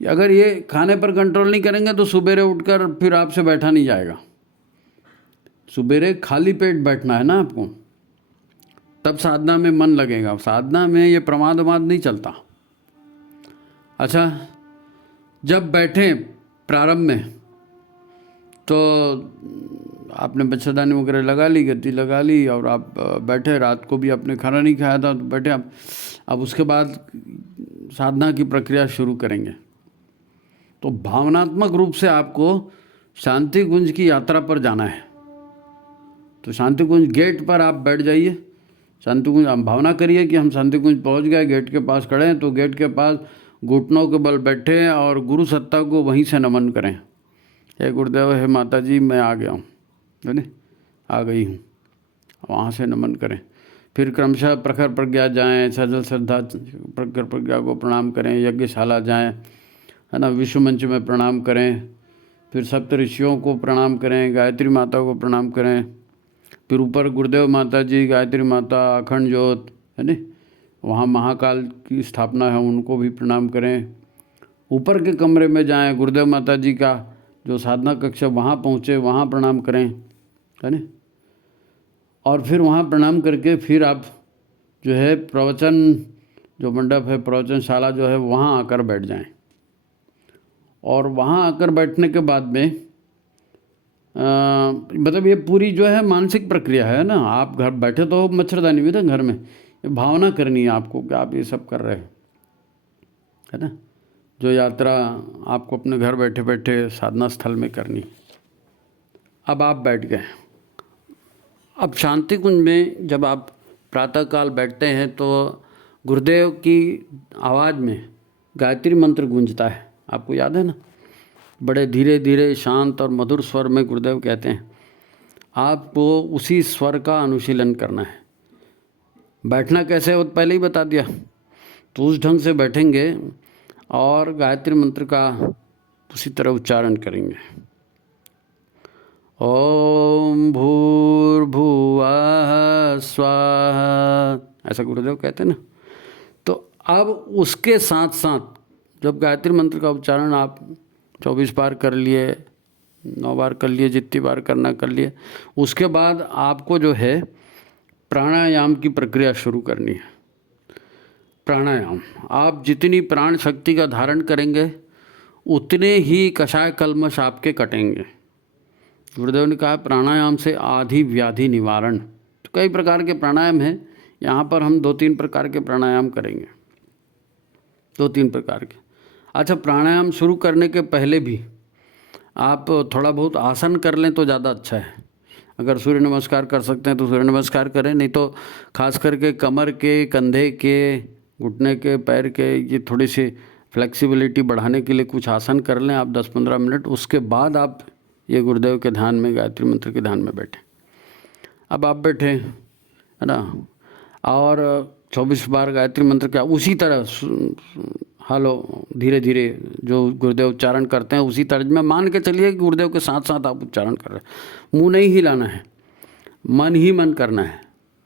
अगर ये खाने पर कंट्रोल नहीं करेंगे तो सुबेरे उठकर फिर आपसे बैठा नहीं जाएगा। सुबेरे खाली पेट बैठना है ना आपको, तब साधना में मन लगेगा। साधना में ये प्रमाद वमाद नहीं चलता। अच्छा, जब बैठे प्रारंभ में तो आपने मच्छरदानी वगैरह लगा ली, गद्दी लगा ली, और आप बैठे। रात को भी आपने खाना नहीं खाया था तो बैठे आप। अब उसके बाद साधना की प्रक्रिया शुरू करेंगे। तो भावनात्मक रूप से आपको शांति कुंज की यात्रा पर जाना है। तो शांति कुंज गेट पर आप बैठ जाइए। शांति कुंज आप भावना करिए कि हम शांति कुंज पहुँच गए, गेट के पास खड़े हैं। तो गेट के पास घुटनों के बल बैठे और गुरु सत्ता को वहीं से नमन करें। हे गुरुदेव, हे माता जी, मैं आ गया हूँ, है ना, आ गई हूँ। वहाँ से नमन करें। फिर क्रमशः प्रखर प्रज्ञा जाएँ, सजल श्रद्धा प्रखर प्रज्ञा को प्रणाम करें। यज्ञशाला जाएँ, है ना, विश्व मंच में प्रणाम करें। फिर सप्त ऋषियों को प्रणाम करें, गायत्री माता को प्रणाम करें। फिर ऊपर गुरुदेव माता जी, गायत्री माता, अखंड ज्योत, है ना, वहाँ महाकाल की स्थापना है, उनको भी प्रणाम करें। ऊपर के कमरे में जाएं, गुरुदेव माता जी का जो साधना कक्ष है वहाँ पहुँचे, वहाँ प्रणाम करें, है ना। और फिर वहाँ प्रणाम करके फिर आप जो है प्रवचन, जो मंडप है, प्रवचनशाला जो है, वहाँ आकर बैठ जाएं। और वहाँ आकर बैठने के बाद में मतलब ये पूरी जो है मानसिक प्रक्रिया है ना। आप घर बैठे तो मच्छरदानी भी था घर में, ये भावना करनी है आपको कि आप ये सब कर रहे हैं, है ना। जो यात्रा आपको अपने घर बैठे बैठे साधना स्थल में करनी। अब आप बैठ गए। अब शांति कुंज में जब आप प्रातःकाल बैठते हैं तो गुरुदेव की आवाज़ में गायत्री मंत्र गूंजता है, आपको याद है ना। बड़े धीरे धीरे शांत और मधुर स्वर में गुरुदेव कहते हैं। आपको उसी स्वर का अनुशीलन करना है। बैठना कैसे है वो पहले ही बता दिया। तो उस ढंग से बैठेंगे और गायत्री मंत्र का उसी तरह उच्चारण करेंगे। ओम भूर्भुवः स्वाहा, ऐसा गुरुदेव कहते हैं ना। तो अब उसके साथ साथ जब गायत्री मंत्र का उच्चारण आप 24 बार कर लिए, 9 बार कर लिए, जितनी बार करना कर लिए, उसके बाद आपको जो है प्राणायाम की प्रक्रिया शुरू करनी है। प्राणायाम, आप जितनी प्राण शक्ति का धारण करेंगे उतने ही कषाय कल्मश आपके कटेंगे। गुरुदेव ने कहा प्राणायाम से आधि व्याधि निवारण। तो कई प्रकार के प्राणायाम हैं, यहाँ पर हम 2-3 प्रकार के प्राणायाम करेंगे, 2-3 प्रकार के। अच्छा, प्राणायाम शुरू करने के पहले भी आप थोड़ा बहुत आसन कर लें तो ज़्यादा अच्छा है। अगर सूर्य नमस्कार कर सकते हैं तो सूर्य नमस्कार करें, नहीं तो खास करके कमर के, कंधे के, घुटने के, पैर के ये थोड़ी सी फ्लेक्सिबिलिटी बढ़ाने के लिए कुछ आसन कर लें आप 10-15 मिनट। उसके बाद आप ये गुरुदेव के ध्यान में, गायत्री मंत्र के ध्यान में बैठें। अब आप बैठे है ना, और 24 बार गायत्री मंत्र का उसी तरह हालो धीरे धीरे जो गुरुदेव उच्चारण करते हैं उसी तर्ज में मान के चलिए कि गुरुदेव के साथ साथ आप उच्चारण कर रहे हैं। मुंह नहीं हिलाना है, मन ही मन करना है।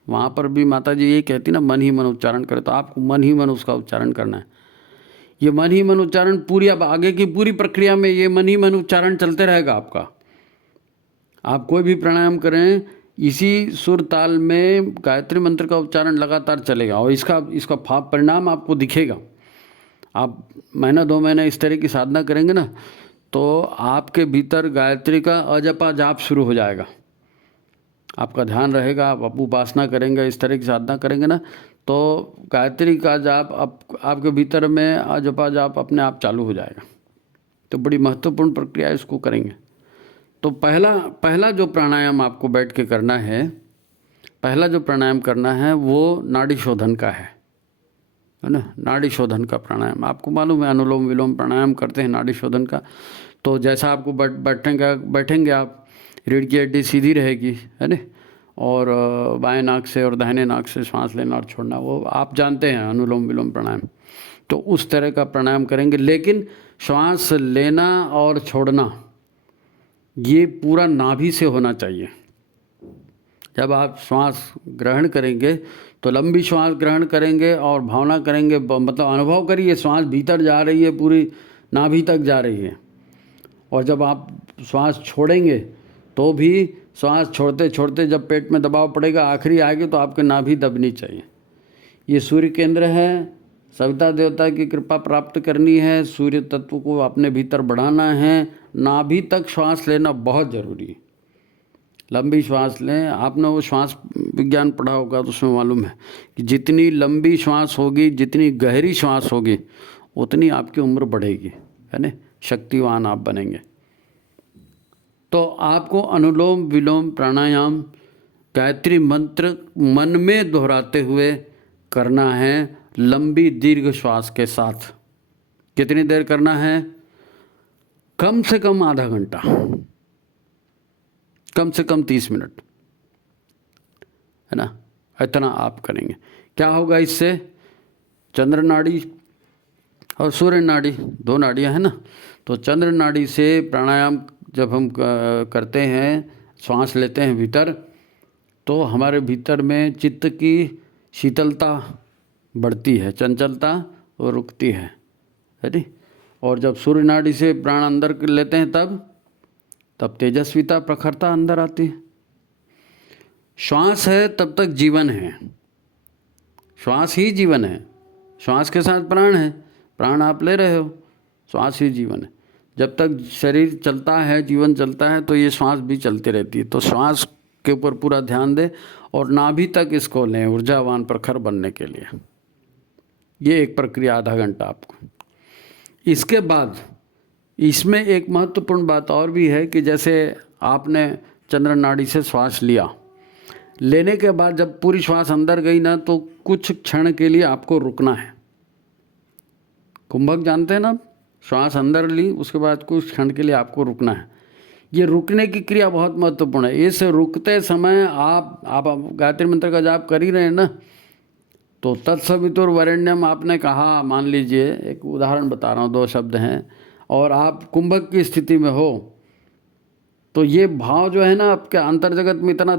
वहाँ पर भी माता जी ये कहती ना मन ही मन उच्चारण करें, तो आपको मन ही मन उसका उच्चारण करना है। ये मन ही मन उच्चारण पूरी, अब आगे की पूरी प्रक्रिया में ये मन ही मन उच्चारण चलते रहेगा आपका। आप कोई भी प्राणायाम करें इसी सुर ताल में गायत्री मंत्र का उच्चारण लगातार चलेगा और इसका परिणाम आपको दिखेगा। आप महीना 2 महीने इस तरह की साधना करेंगे ना, तो आपके भीतर गायत्री का अजपा जाप शुरू हो जाएगा। आपका ध्यान रहेगा, आप उपासना करेंगे, इस तरह की साधना करेंगे ना, तो गायत्री का जाप आपके भीतर में अजपा जाप अपने आप चालू हो जाएगा। तो बड़ी महत्वपूर्ण प्रक्रिया इसको करेंगे। तो पहला जो प्राणायाम आपको बैठ के करना है, पहला जो प्राणायाम करना है वो नाड़ी शोधन का है ना। नाड़ी शोधन का प्राणायाम आपको मालूम है, अनुलोम विलोम प्राणायाम करते हैं नाड़ी शोधन का। तो जैसा आपको बैठेंगे आप, रीढ़ की हड्डी सीधी रहेगी है ना, और बाएं नाक से और दाहिने नाक से सांस लेना और छोड़ना, वो आप जानते हैं अनुलोम विलोम प्राणायाम। तो उस तरह का प्राणायाम करेंगे, लेकिन श्वास लेना और छोड़ना ये पूरा नाभि से होना चाहिए। जब आप श्वास ग्रहण करेंगे तो लंबी श्वास ग्रहण करेंगे और भावना करेंगे, मतलब अनुभव करिए श्वास भीतर जा रही है, पूरी नाभि तक जा रही है। और जब आप श्वास छोड़ेंगे तो भी श्वास छोड़ते छोड़ते जब पेट में दबाव पड़ेगा, आखिरी आएगी तो आपके नाभि दबनी चाहिए। ये सूर्य केंद्र है, सविता देवता की कृपा प्राप्त करनी है, सूर्य तत्व को अपने भीतर बढ़ाना है, नाभि तक श्वास लेना बहुत ज़रूरी है। लंबी श्वास लें। आपने वो श्वास विज्ञान पढ़ा होगा तो उसमें मालूम है कि जितनी लंबी श्वास होगी, जितनी गहरी श्वास होगी, उतनी आपकी उम्र बढ़ेगी, है ना, शक्तिवान आप बनेंगे। तो आपको अनुलोम विलोम प्राणायाम गायत्री मंत्र मन में दोहराते हुए करना है, लंबी दीर्घ श्वास के साथ। कितनी देर करना है? कम से कम आधा घंटा, कम से कम 30 मिनट, है ना, इतना आप करेंगे। क्या होगा इससे? चंद्र नाड़ी और सूर्य नाड़ी, 2 नाड़ियाँ हैं ना, तो चंद्र नाड़ी से प्राणायाम जब हम करते हैं, श्वास लेते हैं भीतर, तो हमारे भीतर में चित्त की शीतलता बढ़ती है, चंचलता और रुकती है नी। और जब सूर्य नाड़ी से प्राण अंदर लेते हैं तब तेजस्विता प्रखरता अंदर आती है। श्वास है तब तक जीवन है, श्वास ही जीवन है, श्वास के साथ प्राण है, प्राण आप ले रहे हो, श्वास ही जीवन है। जब तक शरीर चलता है, जीवन चलता है, तो ये श्वास भी चलती रहती है। तो श्वास के ऊपर पूरा ध्यान दें और नाभि तक इसको लें ऊर्जावान प्रखर बनने के लिए। ये एक प्रक्रिया, आधा घंटा आपको। इसके बाद इसमें एक महत्वपूर्ण बात और भी है कि जैसे आपने चंद्र नाड़ी से श्वास लिया, लेने के बाद जब पूरी श्वास अंदर गई ना, तो कुछ क्षण के लिए आपको रुकना है। कुंभक जानते हैं ना, श्वास अंदर ली, उसके बाद कुछ क्षण के लिए आपको रुकना है। ये रुकने की क्रिया बहुत महत्वपूर्ण है। इस रुकते समय आप गायत्री मंत्र का जाप कर ही रहे हैं ना, तो तत्सवितुर्वरेण्यम आपने कहा, मान लीजिए एक उदाहरण बता रहा हूँ, 2 शब्द हैं, और आप कुंभक की स्थिति में हो, तो ये भाव जो है ना आपके अंतर्जगत में इतना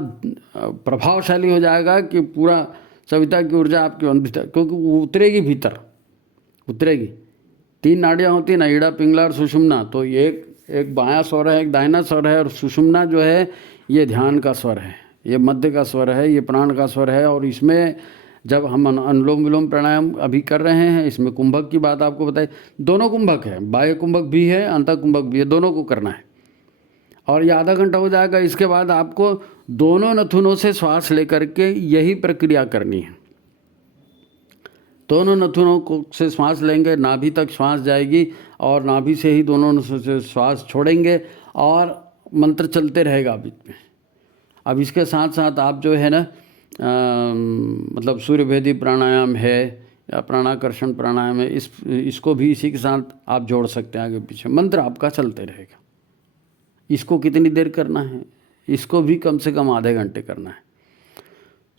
प्रभावशाली हो जाएगा कि पूरा सविता की ऊर्जा आपके भीतर, क्योंकि वो उतरेगी, भीतर उतरेगी। 3 नाड़ियाँ होती हैं ना, ईड़ा, पिंगला और सुषुम्ना। तो एक बायां स्वर है, एक दाहिना स्वर है, और सुषुम्ना जो है ये ध्यान का स्वर है, ये मध्य का स्वर है, ये प्राण का स्वर है। और इसमें जब हम अनुलोम विलोम प्राणायाम अभी कर रहे हैं, इसमें कुंभक की बात आपको बताई, दोनों कुंभक है, बाह्य कुंभक भी है, अंतः कुंभक भी है, दोनों को करना है। और ये आधा घंटा हो जाएगा। इसके बाद आपको दोनों नथुनों से श्वास लेकर के यही प्रक्रिया करनी है। दोनों नथुनों को से श्वास लेंगे, नाभि तक श्वास जाएगी और नाभि से ही दोनों से श्वास छोड़ेंगे और मंत्र चलते रहेगा बीच में। अब इसके साथ साथ आप जो है ना मतलब सूर्यभेदी प्राणायाम है या प्राणाकर्षण प्राणायाम है, इसको भी इसी के साथ आप जोड़ सकते हैं। आगे पीछे मंत्र आपका चलते रहेगा। इसको कितनी देर करना है? इसको भी कम से कम आधे घंटे करना है।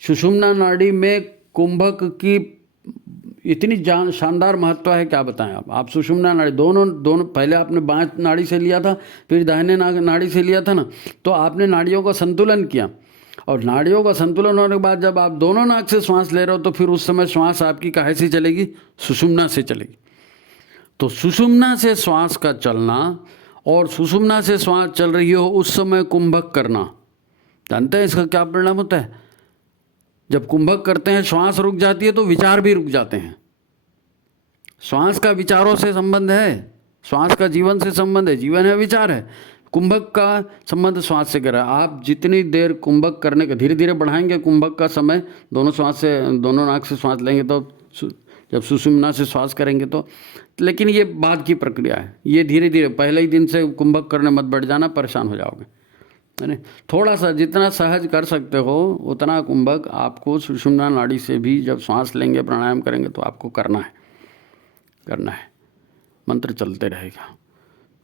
सुषुम्ना नाड़ी में कुंभक की इतनी शानदार महत्व है, क्या बताएं आप सुषुम्ना नाड़ी दोनों पहले आपने बाएं नाड़ी से लिया था, फिर दाहिने नाड़ी से लिया था ना, तो आपने नाड़ियों का संतुलन किया, और नाड़ियों का संतुलन होने के बाद जब आप दोनों नाक से श्वास ले रहे हो तो फिर उस समय श्वास आपकी काहे से चलेगी? सुषुम्ना से चलेगी। तो सुषुम्ना से श्वास का चलना और सुषुम्ना से श्वास चल रही हो उस समय कुंभक करना, जानते हैं इसका क्या परिणाम होता है? जब कुंभक करते हैं श्वास रुक जाती है तो विचार भी रुक जाते हैं। श्वास का विचारों से संबंध है, श्वास का जीवन से संबंध है, जीवन है विचार है। कुंभक का संबंध श्वास से कर रहा है। आप जितनी देर कुंभक करने का धीरे धीरे बढ़ाएंगे कुंभक का समय, दोनों नाक से श्वास लेंगे तो जब सुषुम्ना से श्वास करेंगे तो, लेकिन ये बाद की प्रक्रिया है। ये धीरे धीरे, पहले ही दिन से कुंभक करने मत बढ़ जाना, परेशान हो जाओगे, है ना। थोड़ा सा जितना सहज कर सकते हो उतना कुंभक आपको सुषुम्ना नाड़ी से भी जब श्वास लेंगे प्राणायाम करेंगे तो आपको करना है। मंत्र चलते रहेगा।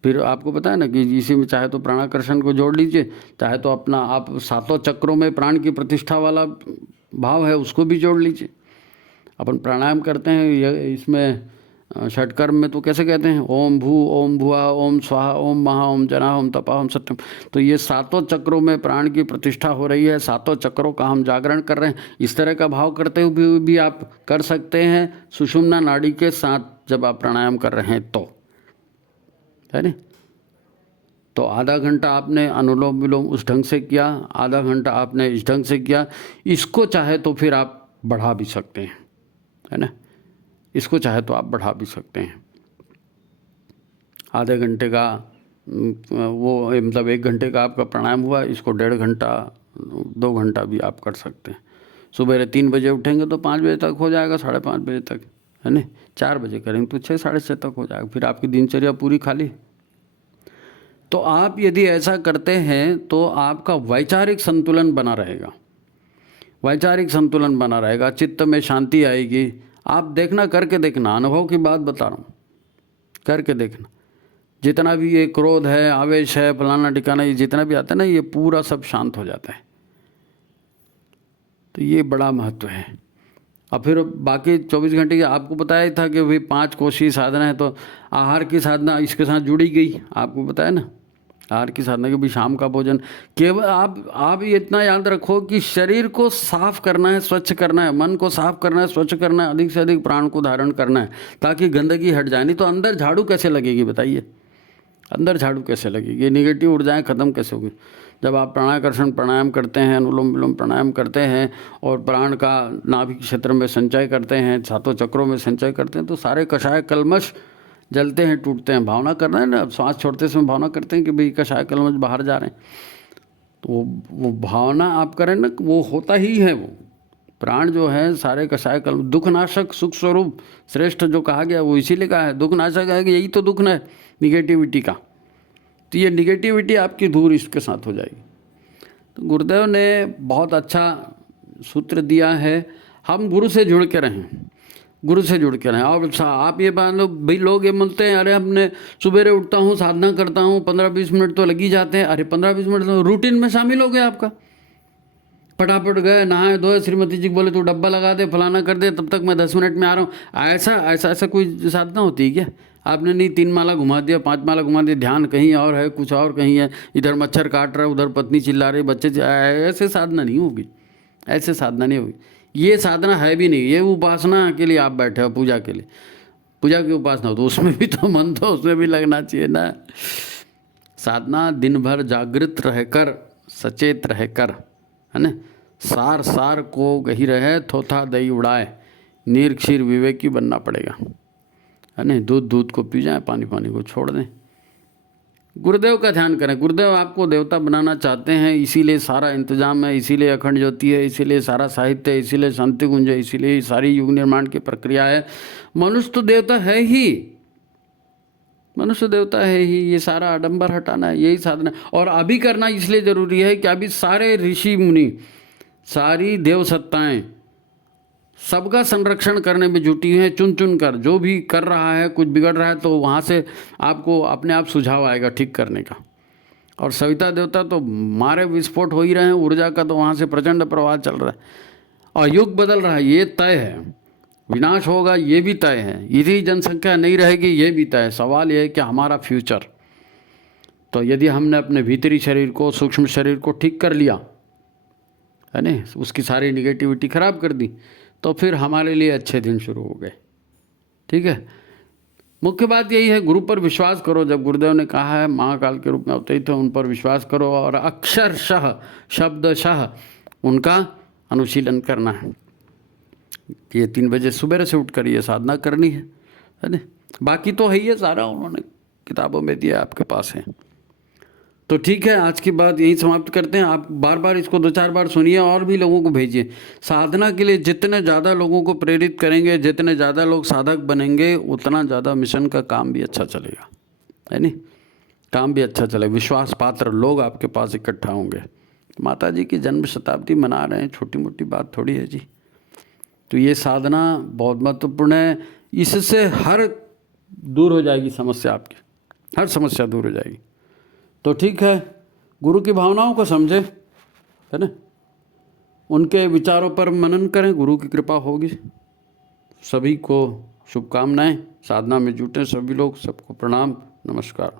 फिर आपको पता है ना कि इसी में चाहे तो प्राणाकर्षण को जोड़ लीजिए, चाहे तो अपना आप 7 चक्रों में प्राण की प्रतिष्ठा वाला भाव है उसको भी जोड़ लीजिए। अपन प्राणायाम करते हैं इसमें षटकर्म में तो कैसे कहते हैं? ओम भू, ओम भुआ, ओम स्वाहा, ओम महा, ओम जना, ओम तपा, ओम सत्यम। तो ये 7 चक्रों में प्राण की प्रतिष्ठा हो रही है, 7 चक्रों का हम जागरण कर रहे हैं। इस तरह का भाव करते हुए भी आप कर सकते हैं सुषुम्ना नाड़ी के साथ जब आप प्राणायाम कर रहे हैं तो, है ना। तो आधा घंटा आपने अनुलोम विलोम उस ढंग से किया, आधा घंटा आपने इस ढंग से किया। इसको चाहे तो फिर आप बढ़ा भी सकते हैं, है ना। इसको चाहे तो आप बढ़ा भी सकते हैं। आधे घंटे का वो मतलब 1 घंटे का आपका प्राणायाम हुआ, इसको 1.5 घंटा 2 घंटा भी आप कर सकते हैं। सुबह 3 बजे उठेंगे तो 5 बजे तक हो जाएगा, 5:30 बजे तक, है ना। 4 बजे करेंगे तो 6 साढ़े 6 तक हो जाएगा। फिर आपकी दिनचर्या पूरी खाली। तो आप यदि ऐसा करते हैं तो आपका वैचारिक संतुलन बना रहेगा, वैचारिक संतुलन बना रहेगा, चित्त में शांति आएगी। आप देखना, करके देखना, अनुभव की बात बता रहा हूँ, करके देखना। जितना भी ये क्रोध है, आवेश है, फलाना ठिकाना, ये जितना भी आता है ना, ये पूरा सब शांत हो जाता है। तो ये बड़ा महत्व है। और फिर बाकी 24 घंटे की आपको बताया था कि भाई 5 कोशीय साधना है, तो आहार की साधना इसके साथ जुड़ी गई। आपको बताया ना आहार की साधना के भी शाम का भोजन। केवल आप ये इतना याद रखो कि शरीर को साफ करना है, स्वच्छ करना है, मन को साफ करना है, स्वच्छ करना है, अधिक से अधिक प्राण को धारण करना है ताकि गंदगी हट जाए। नहीं तो अंदर झाड़ू कैसे लगेगी बताइए? अंदर झाड़ू कैसे लगेगी? ये निगेटिव ऊर्जाएं खत्म कैसे होगी? जब आप प्राणाकर्षण प्राणायाम करते हैं, अनुलोम विलोम प्राणायाम करते हैं और प्राण का नाभि क्षेत्र में संचय करते हैं, 7 चक्रों में संचय करते हैं, तो सारे कषाय कल्मश जलते हैं, टूटते हैं। भावना करना है ना, श्वास छोड़ते समय भावना करते हैं कि भाई कषाय कल्मश बाहर जा रहे हैं, तो वो भावना आप करें ना, वो होता ही है। वो प्राण जो है सारे कषाय कल्मश, दुखनाशक सुख स्वरूप श्रेष्ठ जो कहा गया वो इसीलिए कहा है। दुखनाशक है कि यही तो दुख है निगेटिविटी का। तो ये निगेटिविटी आपकी दूर इसके साथ हो जाएगी। तो गुरुदेव ने बहुत अच्छा सूत्र दिया है, हम गुरु से जुड़ के रहें, गुरु से जुड़ के रहें। और आप ये मान लो भाई, लोग ये बोलते हैं अरे हमने सुबेरे उठता हूँ, साधना करता हूँ, 15-20 मिनट तो लग ही जाते हैं। अरे 15-20 मिनट तो रूटीन में शामिल हो गया आपका। फटाफट गए, नहाए धोए, श्रीमती जी बोले तो डब्बा लगा दे, फलाना कर दे, तब तक मैं 10 मिनट में आ रहा हूँ। ऐसा कोई साधना होती है क्या? आपने नहीं 3 माला घुमा दिया, 5 माला घुमा दिया, ध्यान कहीं और है, कुछ और कहीं है, इधर मच्छर काट रहा है, उधर पत्नी चिल्ला रही, बच्चे, ऐसे साधना नहीं होगी, ऐसे साधना नहीं होगी। ये साधना है भी नहीं, ये उपासना के लिए आप बैठे हो, पूजा के लिए। पूजा की उपासना हो तो उसमें भी तो मन तो उसमें भी लगना चाहिए ना। साधना दिन भर जागृत रहकर, सचेत रहकर, है ना। सार सार को गही रहे, थोथा दही उड़ाए, नीर क्षीर विवेकी बनना पड़ेगा, है ना। दूध दूध को पी जाए, पानी पानी को छोड़ दें। गुरुदेव का ध्यान करें। गुरुदेव आपको देवता बनाना चाहते हैं, इसीलिए सारा इंतजाम है, इसीलिए अखंड ज्योति है, इसीलिए सारा साहित्य है, इसीलिए शांति कुंज है, इसीलिए सारी युग निर्माण की प्रक्रिया है। मनुष्य तो देवता है ही, मनुष्य देवता है ही, ये सारा आडंबर हटाना है, यही साधना है। और अभी करना इसलिए ज़रूरी है कि अभी सारे ऋषि मुनि, सारी देव सत्ताएँ सबका संरक्षण करने में जुटी हैं, चुन चुन कर। जो भी कर रहा है, कुछ बिगड़ रहा है, तो वहाँ से आपको अपने आप सुझाव आएगा ठीक करने का। और सविता देवता तो मारे विस्फोट हो ही रहे हैं ऊर्जा का, तो वहाँ से प्रचंड प्रवाह चल रहा है और युग बदल रहा है, ये तय है। विनाश होगा ये भी तय है, यदि जनसंख्या नहीं रहेगी ये भी तय है। सवाल ये है कि हमारा फ्यूचर, तो यदि हमने अपने भीतरी शरीर को, सूक्ष्म शरीर को ठीक कर लिया है ना, उसकी सारी निगेटिविटी खराब कर दी, तो फिर हमारे लिए अच्छे दिन शुरू हो गए। ठीक है, मुख्य बात यही है, गुरु पर विश्वास करो। जब गुरुदेव ने कहा है महाकाल के रूप में अवतरित है, उन पर विश्वास करो और अक्षरशः शब्दशः उनका अनुशीलन करना है। ये 3 बजे सुबह से उठ कर ये साधना करनी है ना। बाकी तो है, ये सारा उन्होंने किताबों में दिया, आपके पास है। तो ठीक है, आज की बात यही समाप्त करते हैं। आप बार बार इसको 2-4 बार सुनिए और भी लोगों को भेजिए। साधना के लिए जितने ज़्यादा लोगों को प्रेरित करेंगे, जितने ज़्यादा लोग साधक बनेंगे, उतना ज़्यादा मिशन का काम भी अच्छा चलेगा, है नहीं, काम भी अच्छा चलेगा। विश्वास पात्र लोग आपके पास इकट्ठा होंगे। माता जी की जन्म शताब्दी मना रहे हैं, छोटी मोटी बात थोड़ी है जी। तो ये साधना बहुत महत्वपूर्ण है, इससे हर दूर हो जाएगी समस्या, आपकी हर समस्या दूर हो जाएगी। तो ठीक है, गुरु की भावनाओं को समझे, है ना, उनके विचारों पर मनन करें, गुरु की कृपा होगी। सभी को शुभकामनाएं, साधना में जुटे सभी लोग, सबको प्रणाम, नमस्कार।